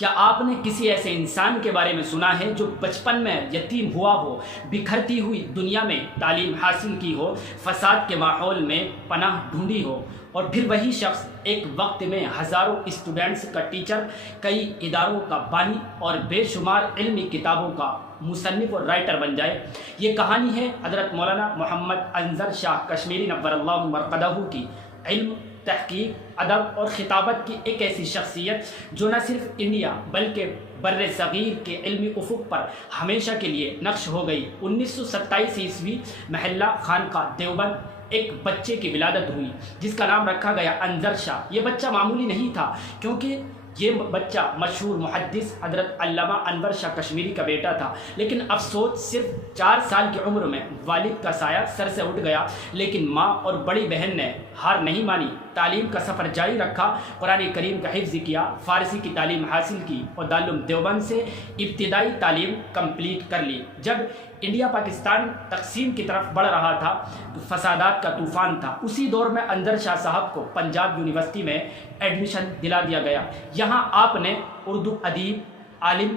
کیا آپ نے کسی ایسے انسان کے بارے میں سنا ہے جو بچپن میں یتیم ہوا ہو، بکھرتی ہوئی دنیا میں تعلیم حاصل کی ہو، فساد کے ماحول میں پناہ ڈھونڈی ہو، اور پھر وہی شخص ایک وقت میں ہزاروں اسٹوڈنٹس کا ٹیچر، کئی اداروں کا بانی اور بے شمار علمی کتابوں کا مصنف اور رائٹر بن جائے؟ یہ کہانی ہے حضرت مولانا محمد انظر شاہ کشمیری نور اللہ مرقدہ کی علم، تحقیق، ادب اور خطابت کی ایک ایسی شخصیت جو نہ صرف انڈیا بلکہ بر صغیر کے علمی افق پر ہمیشہ کے لیے نقش ہو گئی۔ 1927 عیسوی محلہ خانقاہ دیوبند ایک بچے کی ولادت ہوئی جس کا نام رکھا گیا انظر شاہ۔ یہ بچہ معمولی نہیں تھا کیونکہ یہ بچہ مشہور محدث حضرت علامہ انور شاہ کشمیری کا بیٹا تھا، لیکن افسوس صرف 4 سال کی عمر میں والد کا سایہ سر سے اٹھ گیا، لیکن ماں اور بڑی بہن نے ہار نہیں مانی، تعلیم کا سفر جاری رکھا، قرآن کریم کا حفظ کیا، فارسی کی تعلیم حاصل کی اور دارالعلوم دیوبند سے ابتدائی تعلیم کمپلیٹ کر لی۔ جب انڈیا پاکستان تقسیم کی طرف بڑھ رہا تھا تو فسادات کا طوفان تھا۔ اسی دور میں انظر شاہ صاحب کو پنجاب یونیورسٹی میں ایڈمیشن دلا دیا گیا۔ یہاں آپ نے اردو ادیب، عالم،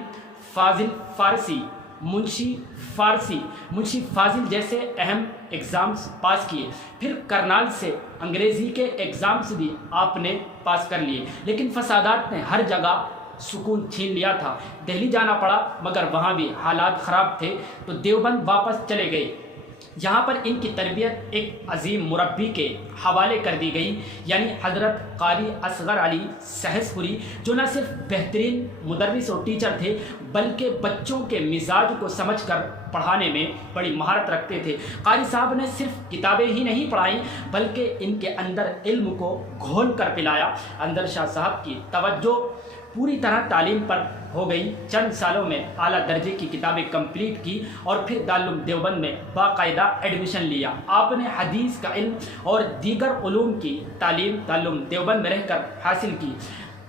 فاضل فارسی، منشی فاضل جیسے اہم ایگزامز پاس کیے، پھر کرنال سے انگریزی کے ایگزامز بھی آپ نے پاس کر لیے، لیکن فسادات نے ہر جگہ سکون چھین لیا تھا۔ دہلی جانا پڑا مگر وہاں بھی حالات خراب تھے تو دیوبند واپس چلے گئے۔ یہاں پر ان کی تربیت ایک عظیم مربی کے حوالے کر دی گئی، یعنی حضرت قاری اصغر علی سہسپوری، جو نہ صرف بہترین مدرس اور ٹیچر تھے بلکہ بچوں کے مزاج کو سمجھ کر پڑھانے میں بڑی مہارت رکھتے تھے۔ قاری صاحب نے صرف کتابیں ہی نہیں پڑھائیں بلکہ ان کے اندر علم کو گھول کر پلایا۔ انظر شاہ صاحب کی توجہ پوری طرح تعلیم پر ہو گئی۔ چند سالوں میں اعلیٰ درجے کی کتابیں کمپلیٹ کی اور پھر دارالعلوم دیوبند میں باقاعدہ ایڈمیشن لیا۔ آپ نے حدیث کا علم اور دیگر علوم کی تعلیم دارالعلوم دیوبند میں رہ کر حاصل کی۔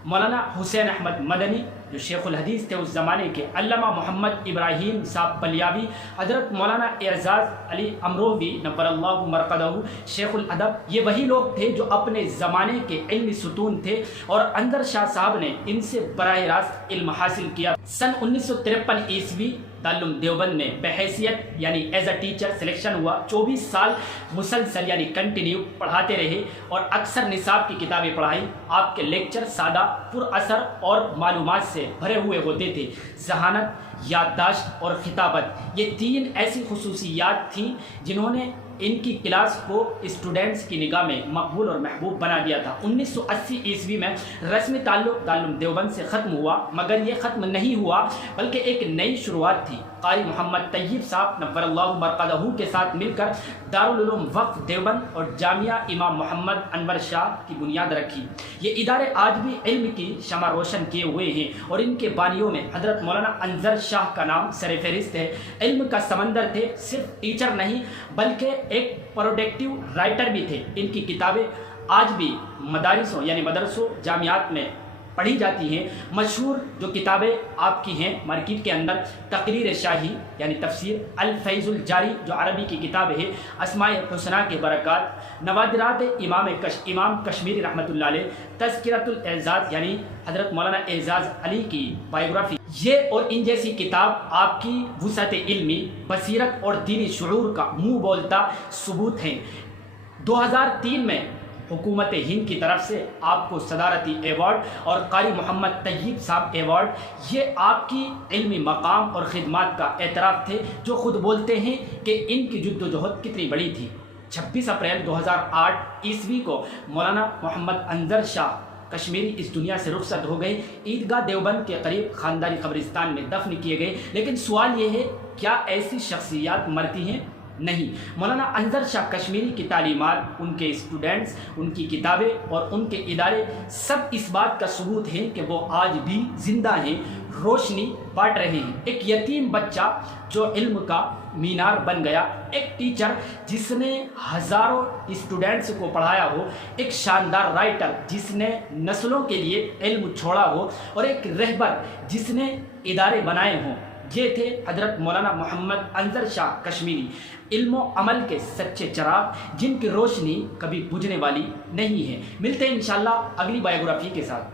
مولانا حسین احمد مدنی جو شیخ الحدیث تھے اس زمانے کے، علامہ محمد ابراہیم صاحب بلیاوی، حضرت مولانا اعزاز علی امروہوی نور اللہ مرقدہ، شیخ الادب، یہ وہی لوگ تھے جو اپنے زمانے کے علمی ستون تھے اور انظر شاہ صاحب نے ان سے براہ راست علم حاصل کیا۔ سن 1953 عیسوی دارالعلوم دیوبند میں بحیثیت یعنی ایز اے ٹیچر سلیکشن ہوا۔ 24 سال مسلسل یعنی کنٹینیو پڑھاتے رہے اور اکثر نصاب کی کتابیں پڑھائیں۔ آپ کے لیکچر سادہ، پر اثر اور معلومات سے بھرے ہوئے ہوتے تھے۔ ذہانت، یادداشت اور خطابت، یہ 3 ایسی خصوصیات تھیں جنہوں نے ان کی کلاس کو اسٹوڈنٹس کی نگاہ میں مقبول اور محبوب بنا دیا تھا۔ 1980 عیسوی میں رسمی تعلق دارالعلوم دیوبند سے ختم ہوا، مگر یہ ختم نہیں ہوا بلکہ ایک نئی شروعات تھی۔ قاری محمد طیب صاحب نور اللہ مرقدہ کے ساتھ مل کر دارالعلوم وقف دیوبند اور جامعہ امام محمد انور شاہ کی بنیاد رکھی۔ یہ ادارے آج بھی علم کی شمع روشن کیے ہوئے ہیں اور ان کے بانیوں میں حضرت مولانا انظر شاہ کا نام سر فہرست ہے۔ علم کا سمندر تھے، صرف ٹیچر نہیں بلکہ ایک پروڈکٹیو رائٹر بھی تھے۔ ان کی کتابیں آج بھی مدارسوں یعنی مدرسوں، جامعات میں پڑھی جاتی ہیں۔ مشہور جو کتابیں آپ کی ہیں مارکیٹ کے اندر، تقریر شاہی یعنی تفسیر، الفیض الجاری جو عربی کی کتاب ہے، اسماء الحسنی کے برکات، نوادرات امام کشمیری رحمۃ اللہ علیہ، تذکرۃ الاعزاز یعنی حضرت مولانا اعزاز علی کی بائیوگرافی، یہ اور ان جیسی کتاب آپ کی وسعت علمی، بصیرت اور دینی شعور کا منہ بولتا ثبوت ہیں۔ 2003 میں حکومت ہند کی طرف سے آپ کو صدارتی ایوارڈ اور قاری محمد طیب صاحب ایوارڈ، یہ آپ کی علمی مقام اور خدمات کا اعتراف تھے جو خود بولتے ہیں کہ ان کی جد و جہد کتنی بڑی تھی۔ 26 اپریل 2008 عیسوی کو مولانا محمد انظر شاہ کشمیری اس دنیا سے رخصت ہو گئے۔ عیدگاہ دیوبند کے قریب خاندانی قبرستان میں دفن کیے گئے، لیکن سوال یہ ہے کیا ایسی شخصیات مرتی ہیں؟ نہیں۔ مولانا انظر شاہ کشمیری کی تعلیمات، ان کے اسٹوڈنٹس، ان کی کتابیں اور ان کے ادارے سب اس بات کا ثبوت ہیں کہ وہ آج بھی زندہ ہیں، روشنی بانٹ رہے ہیں۔ ایک یتیم بچہ جو علم کا مینار بن گیا، ایک ٹیچر جس نے ہزاروں اسٹوڈنٹس کو پڑھایا ہو، ایک شاندار رائٹر جس نے نسلوں کے لیے علم چھوڑا ہو، اور ایک رہبر جس نے ادارے بنائے ہوں۔ یہ تھے حضرت مولانا محمد انظر شاہ کشمیری، علم و عمل کے سچے چراغ جن کی روشنی کبھی بجھنے والی نہیں ہے۔ ملتے ہیں انشاءاللہ اگلی بائیوگرافی کے ساتھ۔